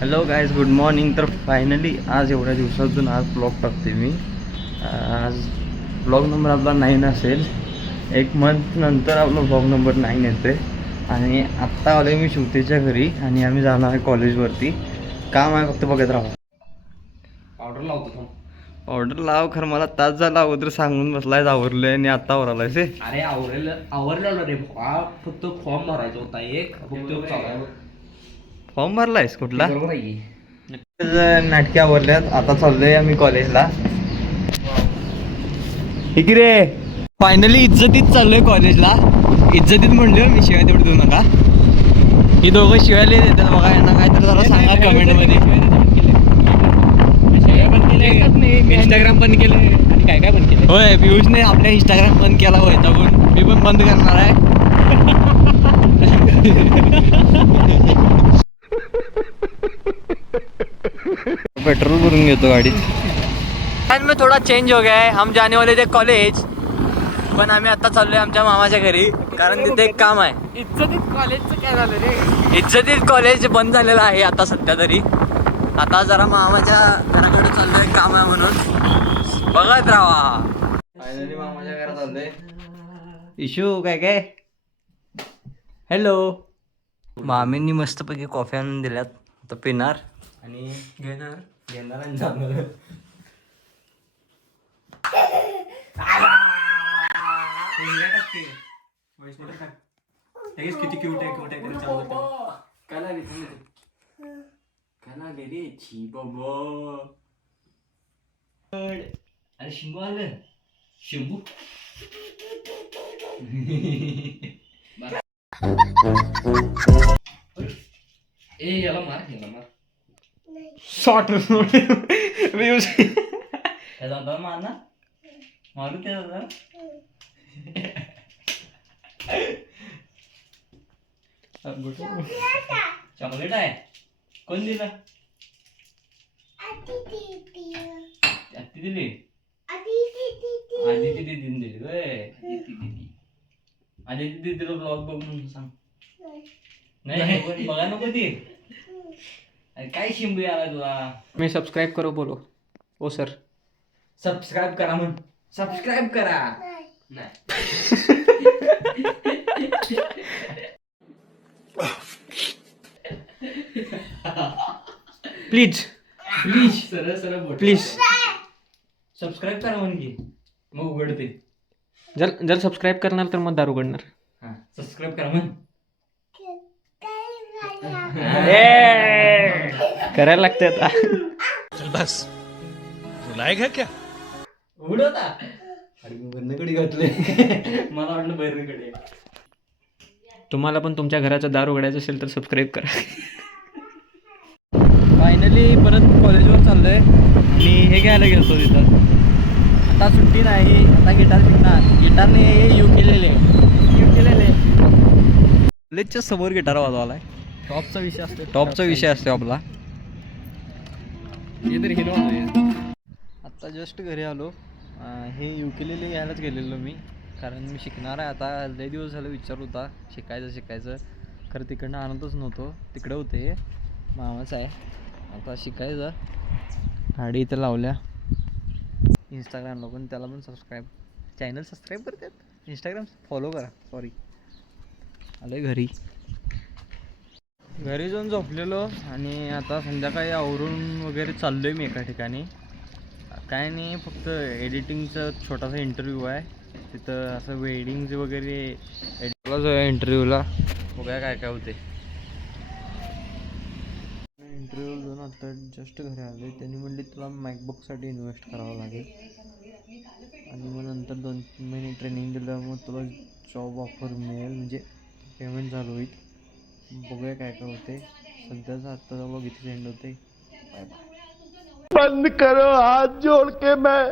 Hello guys, good morning. तर finally आज एवढ्या दिवसातून आज ब्लॉग टाकते मी. आज ब्लॉग नंबर आपला 9 असेल. एक मंथ नंतर आपला ब्लॉग नंबर 9 येते. आणि आत्ता आलो मी शिवतेच्या घरी आणि आम्ही जाणार आहे कॉलेजवरती. काम आहे, फक्त बघत राहा. ऑर्डर लावतो थांब. ऑर्डर लाव. खरं मला तास झाला अगोदर सांगून बसलाय, आवरलंय आणि आत्ता आवरालाय से. अरे आवरलेलं रे भावा, फक्त फॉर्म भरायचा होता एक. फक्त चालू फॉर्म भरलायस कुठला? बरोबर आहे की. नाटके आवरल्यात. आता चाललोय आम्ही कॉलेजला. ठीक रे. फायनली इज्जतीत चाललोय कॉलेजला. इज्जतीत म्हणलं मी, शिवाय तेवढं देऊ नका. ही दोघं शिवायला देतात बघा. यांना काय तर जरा सांगा कमेंटमध्ये. इंस्टाग्राम बंद केलं आणि काय काय बंद केलं. होय, पियुषने आपल्या इंस्टाग्राम बंद केला होय. बघून मी पण बंद करणार आहे. पेट्रोल भरून घेतो गाडीत. टाइम में थोडा चेंज हो गया है. हम जाने वाले थे कॉलेज, पण आम्ही आता चाललोय आमच्या मामाच्या घरी, कारण तिथे एक काम आहे. इज्जतीत कॉलेजचं काय झालं रे? इज्जतीत कॉलेज बंद झालेलं आहे आता सध्या तरी. आता जरा मामाच्या घराकडे चाललोय, काम आहे म्हणून. बघत राहा. फायनली मामाच्या घरात चाललोय. इशू काय काय. हॅलो. मामींनी मस्तपैकी कॉफी आणून दिल्यात. आता पिणार आणि घेणार आणि जाणार. किती क्यूट आहे अरे शिंबू आलं. शिंबू याला मार शॉर्ट त्याचा मार ना. मारू त्याचा. चॉकलेट आहे. कोण दिलं? आत्ती दिली. आदिती दिदीने दिली होय. आदिती दिदीला ब्लॉग बघ म्हणून सांग. नाही बघा नको ती. अरे काय शिंबू आला तुला. मी सबस्क्राईब करो बोलो. ओ सर सबस्क्राईब करा म्हण. सबस्क्राईब करा. नाही प्लीज सरळ प्लीज सबस्क्राईब करा म्हण की, मग उघडते. जर सबस्क्राईब करणार तर मग दार उघडणार. हा, सबस्क्राईब करा म्हण. करायला लागते आता. बस लायक है क्या? उघडता. अरे मी बंदकडे घातले. मला वाटलं बैरकडे. तुम्हाला पण तुमच्या घराचं दार उघडायचं असेल तर सबस्क्राईब करा. फायनली परत कॉलेजवर चाललोय आणि हे घ्यायला गेलतो तिथं. आता सुट्टी नाही, आता गिटार शिकणार. गिटारने हे युकेलेले कॉलेजच्या समोर गिटार वाजवायला आहे. टॉपचा विषय असतो आपला. आत्ता जस्ट घरी आलो. हे युकेलेले घ्यायलाच गेलेलो मी, कारण मी शिकणार आहे आता. लय दिवस झालं विचार होता शिकायचं. खरं तिकडनं आणतच नव्हतो. तिकडं होते मामाचं आहे. आता शिकायचं. गाडी इथं लावल्या. इंस्टाग्रामला पण, त्याला पण चॅनल सबस्क्राईब करतात. इंस्टाग्राम फॉलो करा. सॉरी. आलोय घरी जाऊन झोपलेलो आणि आता संध्याकाळी आवरून वगैरे चाललोय मी एका ठिकाणी. काय नाही, फक्त एडिटिंगचा छोटासा इंटरव्ह्यू आहे तिथं. असं वेडिंगचे वगैरे इंटरव्ह्यूला बघा काय होते. इंटरव्ह्यू देऊन आता जस्ट घरी आले. त्यांनी म्हणले तुला मॅकबुकसाठी इन्व्हेस्ट करावं लागेल आणि मग नंतर 2-3 महिने ट्रेनिंग दिलं, मग तुला जॉब ऑफर मिळेल, म्हणजे पेमेंट चालू होईल. बघूया काय होते. सध्याचं आत्ता बघ इथे सेंड होते. Bye bye. बंद करो हाथ जोड़ के मैं